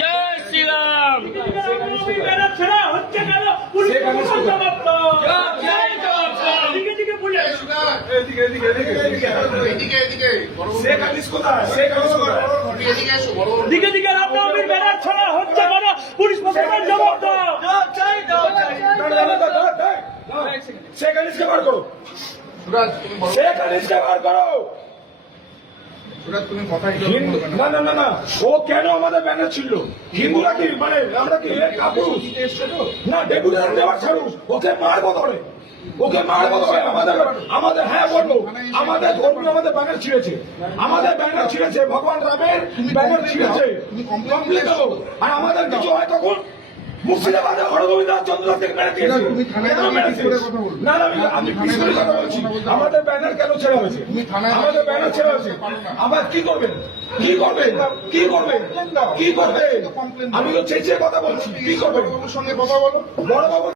জয় শ্রীরাম। ছাড়া হচ্ছে কেন? পুলিশ জবাব দাও। জয় জবাব। দিকে দিকে পুলিশ। দিকে দিকে রামনবমীর ব্যানার ছাড়া হচ্ছে কেন? পুলিশ প্রশাসন জবাব দাও। শেখ হাসিনাকে বার করো, শেখ হাসিনাকে বার করো। না না না না, ও কেন আমাদের ব্যানার ছিল? হিন্দুরা কি মানে আমরা কি কাপুরুষ? না, ডেপুটেশন দেওয়ার ছাড়ুস, ওকে মারবো ধরে, ওকে মারবো ধরে। আমাদের আমাদের হ্যাঁ বলবো, আমাদের ধর্মীয় আমাদের ব্যানার ছিঁড়েছে, আমাদের ব্যানার ছিঁড়েছে, ভগবান রামের ব্যানার ছিঁড়েছে, কমপ্লিট হলো। আর আমাদের কিছু হয় তখন মুর্শিদাবাদে হরগোবিন্দ চন্দ্র থেকে মেরে দিয়েছে। না না, আমি পিছনে কথা বলছি, আমাদের ব্যানার কেন ছেড়া হয়েছে? আমাদের ব্যানার ছেড়া হয়েছে, আবার কি করবেন? কি করবেন? কি করবেন? কি করবেন? আমি তো চেঁচিয়ে কথা বলছি, কি করবেন? সঙ্গে কথা বলো বড় বাবু।